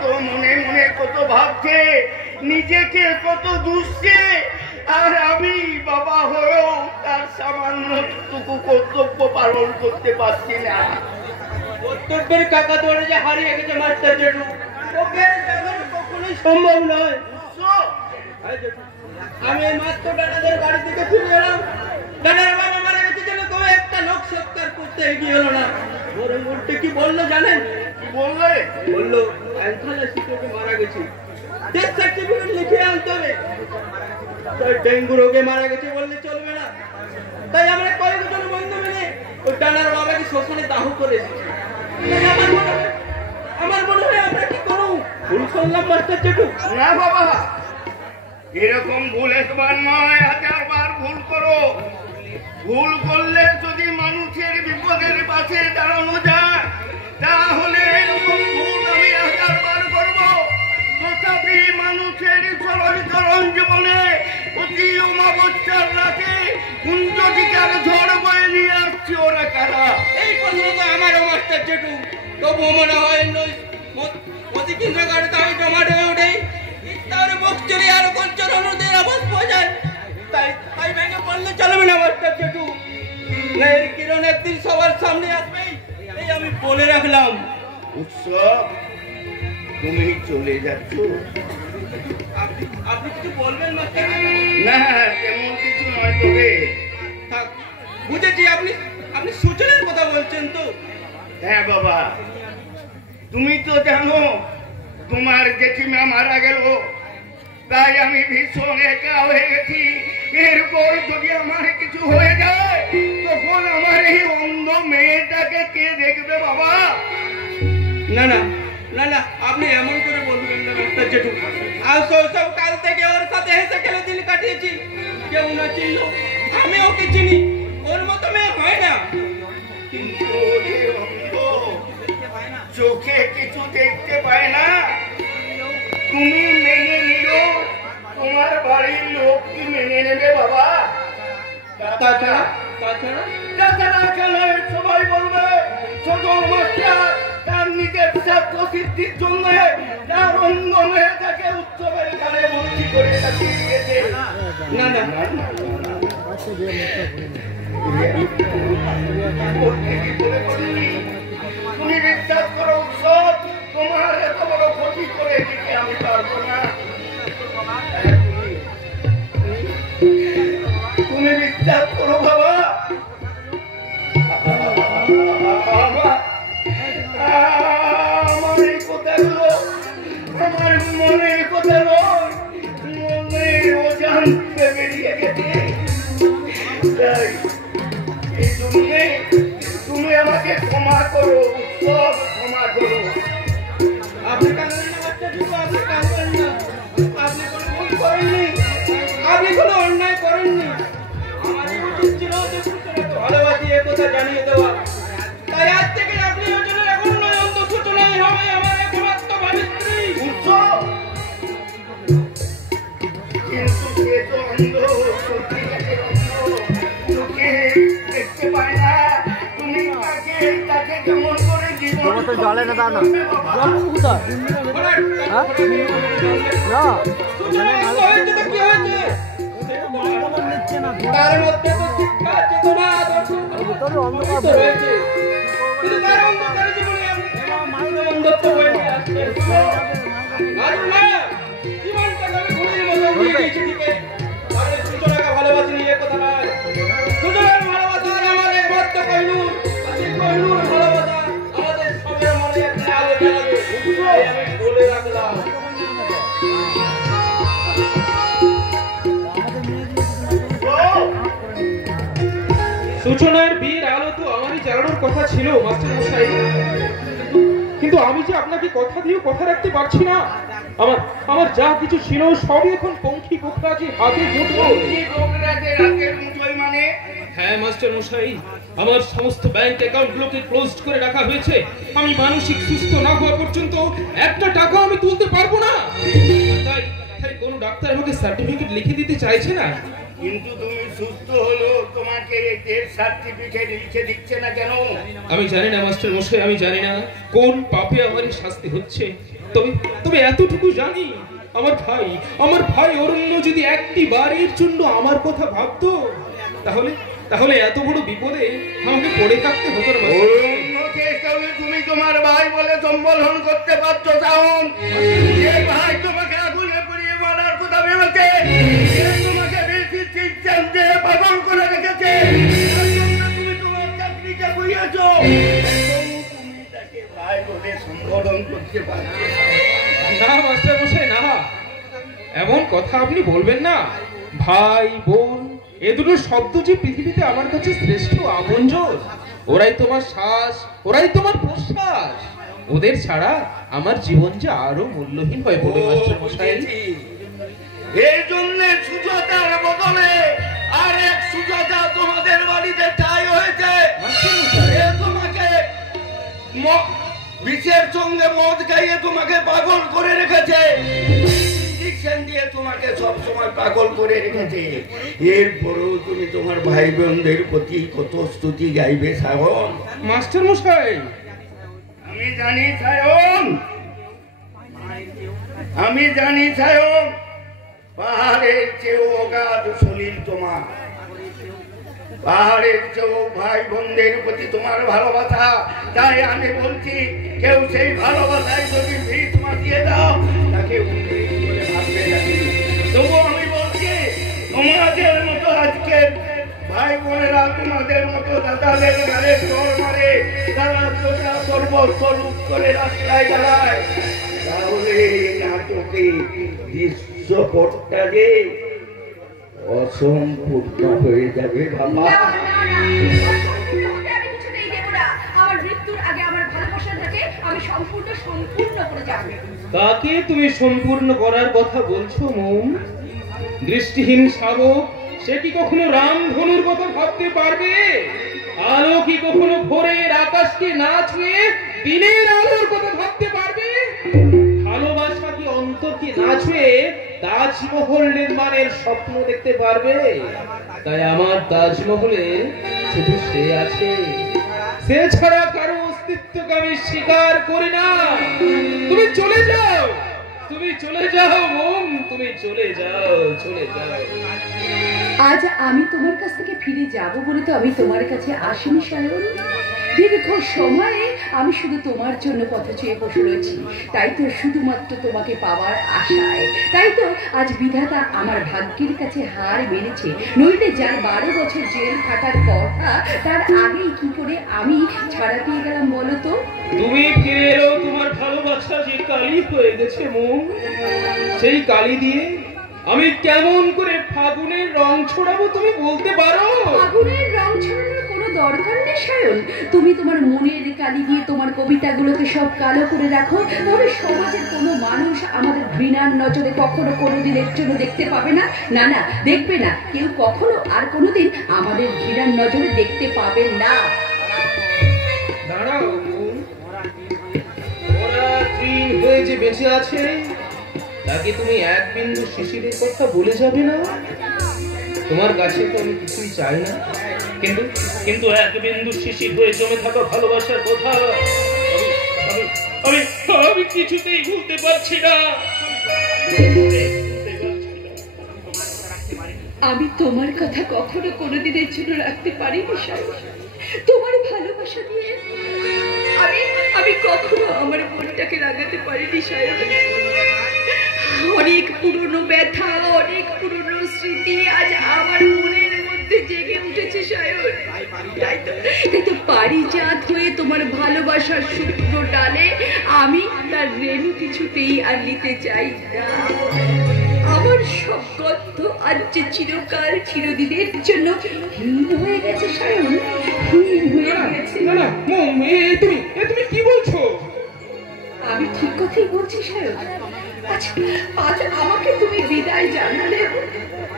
হয়তো মনে মনে কত ভাবছে, নিজেকে কত দুষছে, আর আমি বাবা হয়েও তার সামান্যটুকু কর্তব্য পালন করতে পারছি না। কর্তব্যের কাকা দৌড়ে যে হারিয়ে গেছে মাস্টার জেঠু, ওকে কখনোই সম্ভব নয়। আমি মাত্র দাদাদের বাড়ি থেকে ফিরে এলাম, দাদার বাবা মারা গেছে জন্য কেউ একটা লোক সৎকার করতে এগিয়ে এলো না। বরং উল্টে কি বললো জানেন? কি বললে? বললো অ্যান্থালাসিসে মারা গেছে, ডেথ সার্টিফিকেট লিখে আনতে হবে। তাই ডেঙ্গু রোগে মারা গেছে বললে চলবে না। তাই আমরা কয়েকজন বন্ধু মিলে ওই ডানার বাবাকে শ্মশানে দাহ করে এসেছি। আমার মনে হয় আমরা কি করব? ভুল শুনলাম মাস্টার জেঠু? না বাবা, এরকম ভুল একবার নয়, 1000বার ভুল করো। ভুল করলে যদি মানুষের বিপদের পাশে দাঁড়ানো যায়, তাহলে এরকম ভুল আমি 1000বার করব। তথাপি মানুষের সরল জীবনে অতি অমাবস্যার রাতে কুঞ্জটিকার ঝড় বয়ে নিয়ে আসছে ওরা কারা? এই প্রশ্ন তো আমারও মাস্টার জেঠু। তবু মনে হয় অতি কেন্দ্র গাড়ি তাই জমাট হয়ে ওঠে, তাহলে বুক চলে আর কঞ্চর অনুদের আবাস পাওয়া যায়। তাই ভেঙে পড়লে চলবে না মাস্টার জেঠু। এর কিরণ একদিন সবার সামনে আসবে, এই আমি বলে রাখলাম। উৎসব, তুমি চলে যাচ্ছ? আপনি কিছু বলবেন মাস্টার? না, তেমন কিছু নয়। তবে বুঝেছি, আপনি সূচনার কথা বলছেন তো? হ্যাঁ বাবা, তুমি তো জানো তোমার জেঠিমা মারা গেল, তাই আমি ভীষণ একা হয়ে গেছি। এরপর যদি আমার কিছু হয়ে যায়, তখন আমার এই অন্ধ মেয়েটাকে কে দেখবে বাবা? না না না না, আপনি এমন করে বলবেন না মাস্টার জেঠু। আর সব কাল থেকে ওর সাথে হেসে খেলে দিন কাটিয়েছি। কেউ না চিনল, আমি ওকে চিনি। ওর মতো মেয়ে হয় না। কিন্তু চোখে কিছু দেখতে পায় না। তুমি মেনে নিও, তোমার বাড়ির লোক কি মেনে নেবে বাবা? সবাই বলবে সদর মাস্টার তার নিজের স্বার্থ সিদ্ধির জন্য তার অন্য মেয়েটাকে উৎসবের গানে ভর্তি করে দিয়েছে। না না, তুমি বিশ্বাস করো উৎসব, তোমার এত বড় ক্ষতি করে দিতে আমি পারবো না। তুমি বিশ্বাস করো বাবা, আমার এই কথাগুলো আমার মনের কথা নয়, মনের অজান্তে বেরিয়ে গেছে। তাই এই জন্যে তুমি আমাকে ক্ষমা করো উৎসব, ক্ষমা করো। আপনি কাঁদবেন না মাস্টার জেঠু, আপনি কাঁদবেন না। আপনি কোনো ভুল করেননি, আপনি কোনো অন্যায় করেননি। আমারই উচিত ছিল যে সূচনাকে ভালোবাসি এ কথা জানিয়ে দেওয়া। তাই আজ থেকে আপনি ওর জন্য এখন নয়, অন্ত সূচনাই হবে আমার একমাত্র ভাবিত্রী। উৎসব, কিন্তু সে তো অন্ধ, সত্যিকারের অন্ধ, চোখে দেখতে পায় না। তুমি তাকে কেমন করে জীবন জলে না দাও না, জল কোথায়? তার মধ্যে তো শিক্ষা চেতনা অন্ধকার রয়েছে, কিন্তু তার অন্ধকার জীবনে অন্ধত্ব হয়ে আসছে। জীবনটাকে আমি ঘুরিয়ে মতো উড়িয়ে দিয়েছি দিকে। তাহলে সূচনাকে ভালোবাসি এ কথা নয়। সূচনার ভালোবাসা আমার একমাত্র কহিনুর, কহিনুর ভালোবাসা আমাদের সবের মনে একটা আলো জ্বালাবে, আমি বলে রাখলাম। সূচনার বিয়ের আলো তো আমারই জ্বালানোর কথা ছিল মাস্টার মশাই, কিন্তু আমি যে আপনাকে কথা দিয়ে কথা রাখতে পারছি না। আমার যা কিছু ছিল সবই এখন পঙ্খী কোকড়াজি হাতে মুঠো। মানে হ্যাঁ মাস্টার মশাই, আমার সমস্ত ব্যাংক অ্যাকাউন্টগুলোকে ক্লোজড করে রাখা হয়েছে। আমি মানসিক সুস্থ না হওয়া পর্যন্ত একটা টাকা আমি তুলতে পারবো না। তাই কোন ডাক্তার আমাকে সার্টিফিকেট লিখে দিতে চাইছে না। কিন্তু তুমি সুস্থ হলো, তোমাকে ডেথ সার্টিফিকেট লিখে দিচ্ছে না কেন? আমি জানি না মাস্টার মশাই, আমি জানি না কোন পাপে আমার এই শাস্তি হচ্ছে। তবে তবে এতটুকু জানি, আমার ভাই অরণ্য যদি একটি বারের জন্য আমার কথা ভাবতো, তাহলে তাহলে এত বড় বিপদে আমাকে পড়ে থাকতে হতো না। অরণ্যকে তুমি তোমার ভাই বলে সম্বোধন করতে পারছো? শাওন, যে ভাই তোমাকে আগুনে পুড়িয়ে মারার কথা ভেবেছে, যে তোমাকে বেশি চিনছেন, যে পাগল করে রেখেছে, তুমি তোমার চাকরিকে বুঝিয়েছো, তুমি তাকে ভাই বলে সম্বোধন করতে পারছো না মাস্টার মশাই, না, এমন কথা আপনি বলবেন না। ভাই বোন এ দুটো শব্দ যে পৃথিবীতে আমার কাছে শ্রেষ্ঠ আপনজন। ওরাই তোমার শ্বাস, ওরাই তোমার প্রশ্বাস। ওদের ছাড়া আমার জীবন যে আরো মূল্যহীন হয়ে পড়ে মাস্টার মশাই। এই জন্য সুজাতার বদলে আর এক সুজাতা তোমাদের বাড়িতে ঠাই হয়েছে। তোমাকে বিষের সঙ্গে মদ খাইয়ে তোমাকে পাগল করে রেখেছে, ইঞ্জেকশন দিয়ে তোমাকে সব সময় পাগল করে রেখেছে। এরপরেও তুমি তোমার ভাই বোনদের প্রতি কত স্তুতি গাইবে শাওন? মাস্টার মশাই, আমি জানি শাওন, আমি জানি শাওন, পাহাড়ের চেয়েও অগাধ সলিল তোমার, পাহাড়ের চেয়েও ভাই বোনদের প্রতি তোমার ভালোবাসা। তাই আমি বলছি, কেউ সেই ভালোবাসায় যদি ভিত মাতিয়ে দাও, তাকে উন্নতি বলে ভাববে নাকি? তবু আমি বলছি, তোমাদের মতো আজকের ভাই বোনেরা তোমাদের মতো দাদাদের গালে চোর মারে, তারা তোমরা সর্বস্বরূপ করে রাস্তায় দাঁড়ায়, তাহলে নাটকে দৃশ্যপটটা যে অসম্পূর্ণ হয়ে যাবে বাবা। কাকে তুমি সম্পূর্ণ করার কথা বলছো মম? দৃষ্টিহীন শাবক সে কি কখনো রামধনুর কথা ভাবতে পারবে? আলো কি কখনো ভোরের আকাশকে না ছুঁয়ে দিনের আলোর কথা ভাবতে পারবে? ভালোবাসা কি অন্তরকে না ছুঁয়ে তাজমহল নির্মাণের স্বপ্ন দেখতে পারবে? তাই আমার তাজমহলে শুধু সে আছে, সে ছাড়া কারো অস্তিত্বকে আমি স্বীকার করি না। তুমি চলে যাও, তুমি চলে যাও মম, তুমি চলে যাও, চলে যাও। আজ আমি তোমার কাছ থেকে ফিরে যাব বলে তো আমি তোমার কাছে আসিনি শায়ন। দীর্ঘ সময়ে আমি শুধু তোমার জন্য পথ চেয়ে বসে রয়েছি, তাই তো শুধুমাত্র তোমাকে পাওয়ার আশায়। তাই তো আজ বিধাতা আমার ভাগ্যের কাছে হার মেরেছে। নইলে যার 12 বছর জেল কাটার কথা, তার আগেই কি করে আমি ছাড়া পেয়ে গেলাম বলো তো? তুমি ফিরে এলো, তোমার ভালোবাসা যে কালি হয়ে গেছে মম, সেই কালি দিয়ে আমি কেমন করে ফাগুনের রং ছড়াবো তুমি বলতে পারো? ফাগুনের রং ছড়ানোর কোনো দরকার নেই শায়ন। তুমি তোমার মনের কালি দিয়ে তোমার কবিতাগুলোকে সব কালো করে রাখো, তবে সমাজের কোনো মানুষ আমাদের ঘৃণার নজরে কখনো কোনোদিনের জন্য দেখতে পাবে না। না না, দেখবে না, কেউ কখনো আর কোনোদিন আমাদের ঘৃণার নজরে দেখতে পাবে না। দাঁড়াও, ওরা দিন হয়ে যে বেঁচে আছে, তাকে তুমি এক বিন্দু শিশিরের কথা বলে যাবে না? তোমার কাছে তো আমি কিছুই চাই না, কিন্তু কিন্তু এক বিন্দু শিশির হয়ে জমে থাকা ভালোবাসার কথা আমি আমি কিছুতেই ভুলতে পারছি না। আমি তোমার কথা কখনো কোনোদিনের জন্য রাখতে পারিনি শায়ন। তোমার ভালোবাসা দিয়ে আমি কখনো আমার মনটাকে লাগাতে পারিনি শায়ন। অনেক পুরনো ব্যথা, অনেক পুরনো স্মৃতি আজ আমার মনের মধ্যে জেগে উঠেছে শায়ন। তাই তো পারিজাত হয়ে তোমার ভালোবাসার শুকনো ডালে আমি তার রেণু কিছুতেই আর নিতে চাই না। আমার সব গন্ধ আজ যে চিরকাল চিরদিনের জন্য হীন হয়ে গেছে শায়ন, হীন হয়ে গেছে। তুমি কি বলছো? আমি ঠিক কথাই বলছি শায়ন। আজ আমাকে তুমি বিদায় জানালে,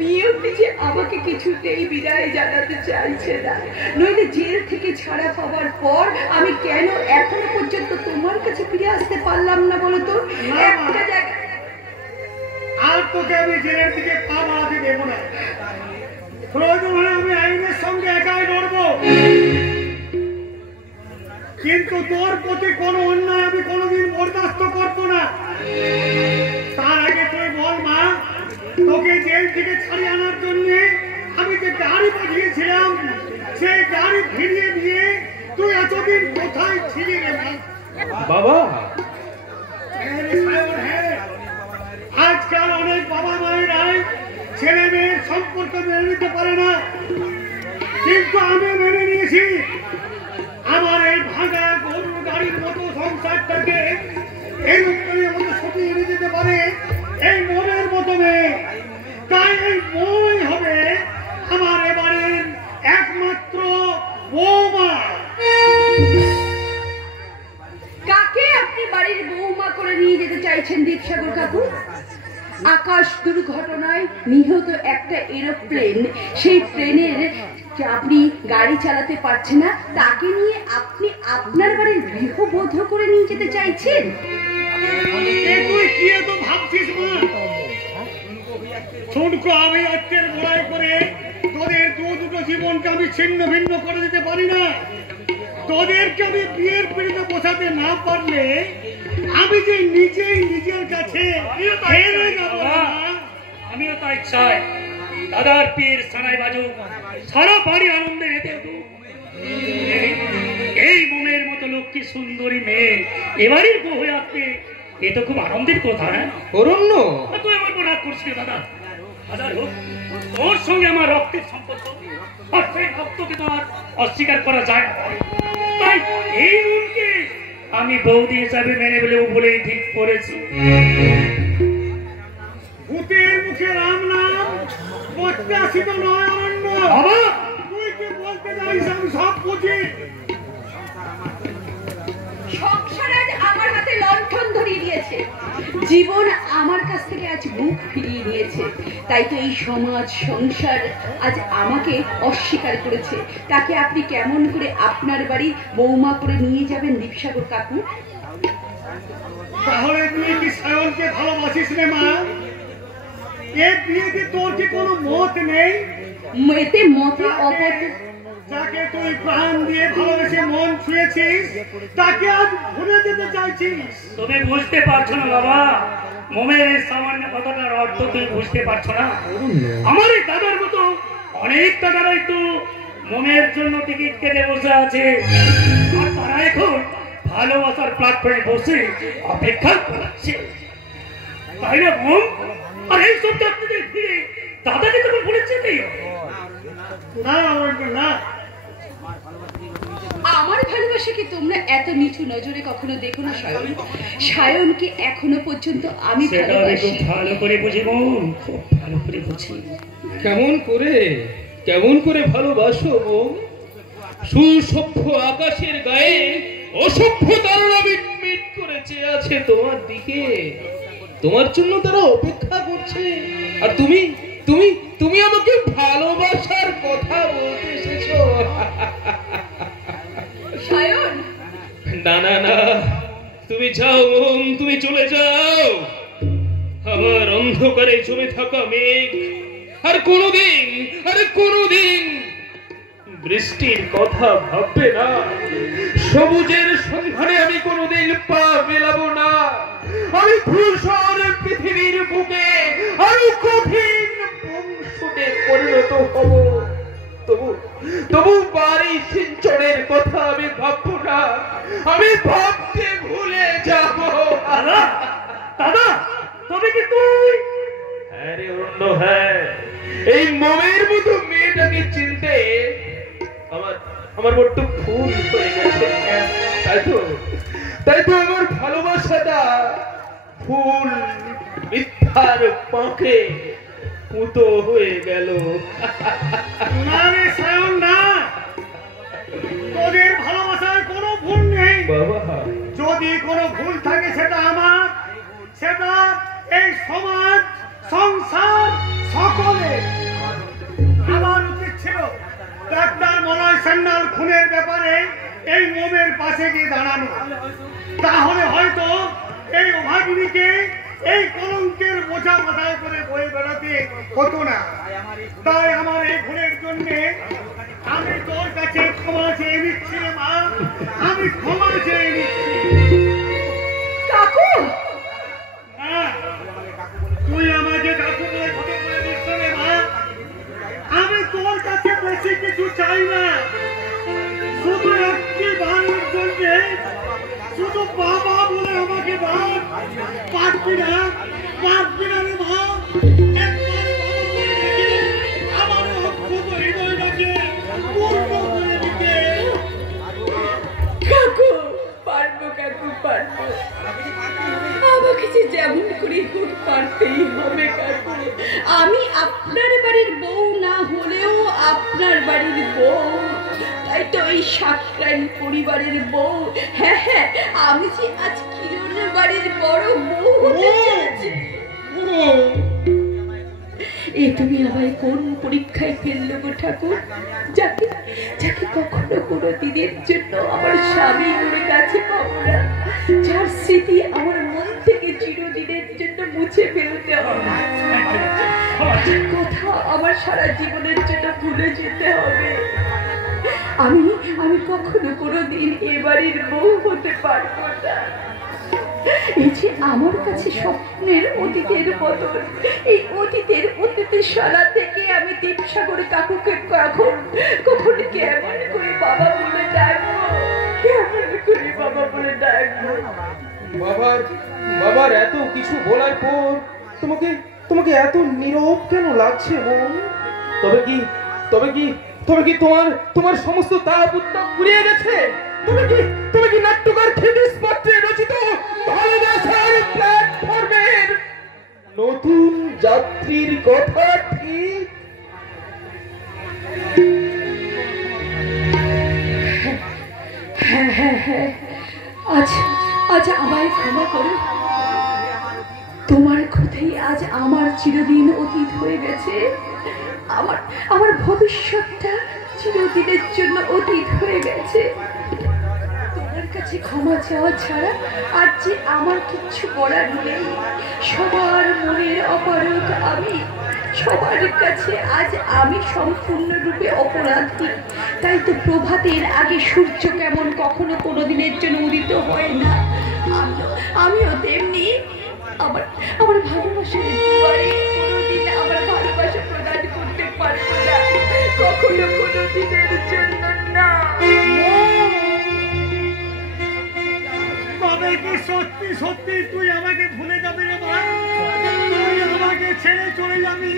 নিয়তি যে আমাকে কিছুতেই বিদায় জানাতে চাইছে না। নইলে জেল থেকে ছাড়া পাওয়ার পর আমি কেন এখনো পর্যন্ত তোমার কাছে ফিরে আসতে পারলাম না বলো তো? একটা জায়গা আর তোকে আমি জেলের দিকে পা বাড়াতে দেবো না। প্রয়োজন হলে আমি আইনের সঙ্গে একাই লড়বো, কিন্তু তোর প্রতি কোনো অন্যায় আমি কোনোদিন বরদাস্ত করবো না। তার আগে তুই বল মা, তোকে জেল থেকে ছাড়িয়ে আনার জন্য আমি যে গাড়ি পাঠিয়েছিলাম সেই গাড়ি ফিরিয়ে দিয়ে তুই এতদিন কোথায় ছিলি রে মা? বাবা, আজকাল অনেক বাবা মায়েরাই ছেলে মেয়ের সম্পর্ক মেনে নিতে পারে না, কিন্তু আমি মেনে নিয়েছি। আমার এই ভাঙা গরুর গাড়ির মতো সংসারটাকে এই উত্তরের মতো ছুটিয়ে এনে যেতে পারে এই মনের মতো মেয়ে। তাই এই বউই হবে আমার এবারের একমাত্র বৌমা। কাকে আপনি বাড়ির বৌমা করে নিয়ে যেতে চাইছেন দীপসাগর কাকু? আকাশ দুর্ঘটনায় নিহত একটা এরোপ্লেন, সেই প্লেনের আপনি গাড়ি চালাতে পারছেন না, তাকে নিয়ে আপনি আপনার বাড়ির গৃহবধূ করে নিয়ে যেতে চাইছেন? তুই কি এত ভাবছিস মা? শুনকো, আমি আত্মের লড়াই করে তোদের দুটো জীবনকে আমি ছিন্ন ভিন্ন করে দিতে পারি না। তোদেরকে আমি বিয়ের পিড়িতে বসাতে না পারলে আমি যে নিজেই নিজের কাছে হেরে যাব না। আমিও তাই চাই দাদার পীর সানাই বাজু, সারা বাড়ি আনন্দে মেতে উঠুক। এই মোমের মতো লক্ষ্মী সুন্দরী মেয়ে এবারের বউ হয়ে আসবে, এ তো খুব আনন্দের কথা। হ্যাঁ অরণ্য, তুই আমার উপর রাগ করছিস দাদা? হাজার হোক, তোর সঙ্গে আমার রক্তের সম্পর্ক, আর সেই রক্তকে তো আর অস্বীকার করা যায় না। তাই এই রুমকে আমি বৌদি হিসাবে মেনে বলেই ঠিক করেছি। ভূতের মুখে রাম নাম প্রত্যাশিত নয় অরণ্য। বাবা, তুই কি বলতে চাইছিস আমি সব বুঝি। সংসার আজ আমার হাতে লণ্ঠন ধরিয়ে দিয়েছে, জীবন আমার কাছ থেকে আজ মুখ ফিরিয়ে নিয়েছে। তাই তো এই সমাজ সংসার আজ আমাকে অস্বীকার করেছে। তাকে আপনি কেমন করে আপনার বাড়ি বৌমা করে নিয়ে যাবেন দীপসাগর কাকু? তাহলে তুই কি সায়নকে ভালোবাসিস রে মা? এ বিয়েতে তোর কি কোনো মত নেই? এতে মতে অপত যাকে তুই প্রাণ দিয়ে ভালোবেসে মন ছুঁয়েছিস তাকে আজ ভুলে যেতে চাইছিস। তুমি বুঝতে পারছো না বাবা, মোমের এই সামান্য কথাটার অর্থ তুমি বুঝতে পারছো না। আমার এই দাদার মতো অনেক দাদারাই তো মোমের জন্য টিকিট কেটে বসে আছে, আর তারা এখন ভালোবাসার প্ল্যাটফর্মে বসে অপেক্ষা করছে, তাই না মোম? আর এই সব যাত্রীদের ফিরে দাদাকে তখন বলেছে না না, আমার ভালোবাসাকে তোমরা এত নিচু নজরে কখনো দেখো না সায়ন। সায়নকে এখনো পর্যন্ত আমি ভালোবাসি। ভালো করে বুঝি মোম, খুব ভালো করে বুঝি। কেমন করে ভালোবাসো মোম? সুসভ্য আকাশের গায়ে অসভ্য তারা মিটমিট করে চেয়ে আছে তোমার দিকে, তোমার জন্য তারা অপেক্ষা করছে। আর তুমি তুমি তুমি আমাকে ভালোবাসার কথা বলতে এসেছো? সায়ন, না না না, তুমি যাও মোম, তুমি চলে যাও। আমার অন্ধকারে জমে থাকা মেঘ আর কোনোদিন বৃষ্টির কথা ভাববে না। সবুজের সন্ধানে আমি কোনোদিন পা মেলাবো না। আমি ধূসর পৃথিবীর বুকে আরো কঠিন বংশতে পরিণত হব। তবু বাড়ি সিঞ্চনের কথা আমি ভাববো না, আমি ভাবতে ভুলে যাব। দাদা, তবে কি তুই? হ্যাঁ রে অরণ্য, হ্যাঁ, এই মোমের মতো মেয়েটাকে চিনতে আমার বড্ড ভুল হয়ে গেছে। তাই তো আমার ভালোবাসাটা ফুল মিথ্যার পাঁকে পুতো হয়ে গেল। না রে সায়ন না, তোদের ভালোবাসার কোনো ভুল নেই বাবা। যদি কোনো ভুল থাকে সেটা আমার, সেটা এই সমাজ সংসার সকলে। আমার উচিত ছিল ডাক্তার মলয় সান্যাল খুনের ব্যাপারে এই মোমের পাশে গিয়ে দাঁড়ানো, তাহলে হয়তো এই অভাগিনীকে এই কলঙ্কের বোঝা মাথায় করে বয়ে বেড়াতে হতো না। তাই আমার এই ভুলের জন্য আমি তোর কাছে ক্ষমা চেয়ে নিচ্ছি রে মা, আমি ক্ষমা চেয়ে নিচ্ছি। কাকু না, তুই আমাকে কাকু বলে ছোট করে দিচ্ছ রে মা। আমি তোর কাছে বেশি কিছু চাই না, শুধু একটি বারের জন্য শুধু বাবা বলে আমাকে ডাক। পারবি না রে মা। একবার বাবা বলে ডেকে আমার অক্ষত হৃদয়টাকে পূর্ণ করে দিতে। কাকু পারবো, কাকু পারবো, আমাকে যে যেমন করে হোক পারতেই হবে কাকু। আমি আপনার বাড়ির বউ না হলেও আপনার বাড়ির বউ, তাই তো এই সাকরাইল পরিবারের বউ। হ্যাঁ হ্যাঁ, আমি যে আজ কিরণের বাড়ির বড় বউ হতে চলেছি। এ তুমি আমায় কোন পরীক্ষায় ফেললো গো ঠাকুর? যাকে যাকে কখনো কোনো দিনের জন্য আমার স্বামী করে কাছে পাবো না, যার স্মৃতি আমার মন থেকে চিরদিনের জন্য মুছে ফেলতে হবে, কথা আমার সারা জীবনের জন্য ভুলে যেতে হবে। আমি কখনো কোনোদিন এ বাড়ির বউ হতে পারবো না। এই যে আমার কাছে স্বপ্নের অতীতের বদল, এই অতীতের অতীতশালা থেকে আমি দীপসাগর কাকুকে কখন কেমন করে বাবা বলে ডাকবো, কেমন করে বাবা বলে ডাকবো। বাবার এত কিছু বলার পর তোমাকে এত নীরব কেন লাগছে মন? তবে কি তোমার সমস্ত তাপ উত্তাপ ফুরিয়ে গেছে? তুমি কি নাট্যকার ক্ষিতিশ পাত্রে রচিত ভালোবাসার প্ল্যাটফর্মের নতুন যাত্রীর কথা ঠিক? হ্যাঁ হ্যাঁ হ্যাঁ, আজ আমায় ক্ষমা করো। তোমার কথাই আজ আমার চিরদিন অতীত হয়ে গেছে। আমার ভবিষ্যৎটা চিরদিনের জন্য অতীত হয়ে গেছে। তোমার কাছে ক্ষমা চাওয়া ছাড়া আজ যে আমার কিচ্ছু করার নেই। সবার মনের অপারগ আমি, সবার কাছে আজ আমি সম্পূর্ণরূপে অপরাধী। তাই তো প্রভাতের আগে সূর্য কেমন কখনো কোনোদিনের জন্য উদিত হয় না, আমিও তেমনি আমার ভালোবাসার দুয়ারে কোনোদিন আমার ভালোবাসা প্রদান করতে পারবো না, কখনো কোনোদিনের জন্য না। তবে কি সত্যি সত্যি তুই আমাকে ভুলে যাবি রে মা? তুই আমাকে ছেড়ে চলে যাবি?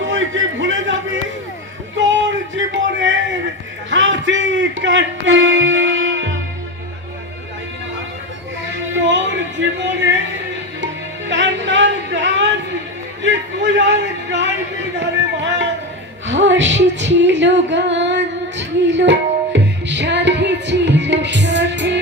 তুই কি ভুলে যাবি তোর জীবনের হাসি কান্না, তোর জীবনে কান্নার গান কি তুই আর গাইবি না রে মা? হাসি ছিল, গান ছিল, সাথী ছিল সাথে।